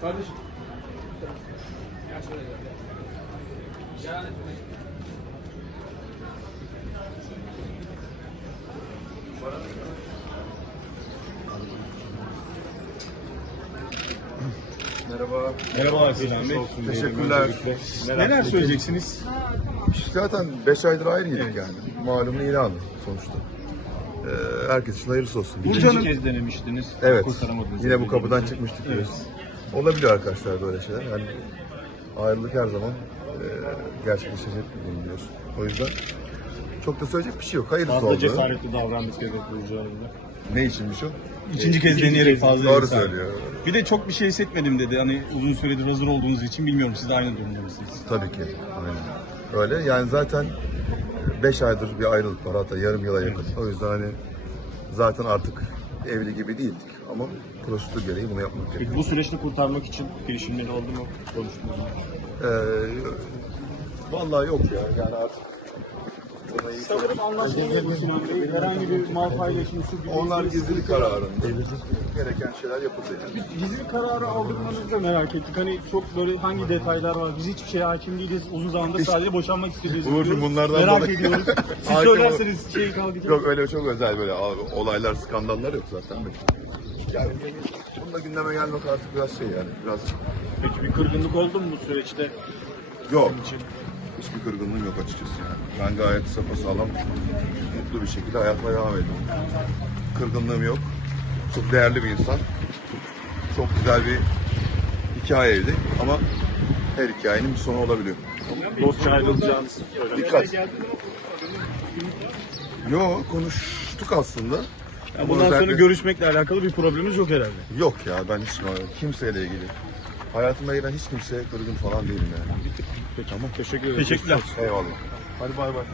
Kardeşim. Gel. Merhaba. Merhabalar Bey. Teşekkürler. Neler söyleyeceksiniz? Zaten 5 aydır ayrıydık yani. Malumu ilanı sonuçta. Ee, herkes için hayırlısı olsun. İkinci kez denemiştiniz. Evet. Kurtaramadınız. Yine bu kapıdan çıkmıştık Evet. diyoruz. Olabiliyor arkadaşlar böyle şeyler. Yani ayrılık her zaman e, gerçekleşecek bir durum diyorsun. O yüzden çok da söyleyecek bir şey yok. Hayırlısı Fazla oldu. cesaretli davranmış gerek Burcu Hanım'da. Ne içinmiş o? İkinci kez deneyerek fazla Doğru cesaret. söylüyor. Bir de çok bir şey hissetmedim dedi. Hani uzun süredir hazır olduğunuz için bilmiyorum siz de aynı durumda mısınız? Tabii ki. Aynen. Öyle. Yani zaten 5 aydır bir ayrılık var. Hatta yarım yıla yakın. O yüzden hani zaten artık evli gibi değildik. Ama prosedür gereği bunu yapmak gerekiyor. Bu süreçte kurtarmak için girişimleri oldu mu? Konuştunuz mu? Ee, vallahi yok ya. Yani artık Sanırım bu Sinan Bey. Herhangi bir mal paylaşımı gibi. onlar gizlilik kararında. Gereken şeyler yapıldı yani. Gizli kararı aldırmanızı da merak ettik. Hani çok böyle hangi detaylar var? Biz hiçbir şeye hakim değiliz. Uzun zamandır sadece boşanmak istiyoruz. Uğurcuğum, diyoruz. bunlardan Merak bana- ediyoruz. Siz Hakim ol- söylerseniz şey kalkacak. Yok öyle çok özel böyle abi, olaylar, skandallar yok zaten. Yani bununla gündeme gelmek artık biraz şey yani. Biraz Peki bir kırgınlık oldu mu bu süreçte? yok. Hiçbir kırgınlığım yok açıkçası yani. Ben gayet sapasağlam, mutlu bir şekilde hayatıma devam ediyorum. Kırgınlığım yok. Çok değerli bir insan. Çok güzel bir hikayeydi ama her hikayenin bir sonu olabiliyor. Dostça ayrılacağınız. Dikkat. Yok konuştuk aslında. Ya bundan sonra Özellikle- görüşmekle alakalı bir problemimiz yok herhalde. Yok ya ben hiç kimseyle ilgili. Hayatıma giren hiç kimseye kırgın falan değilim yani. Tamam teşekkür ederim. Teşekkürler. Eyvallah. Hadi bay bay.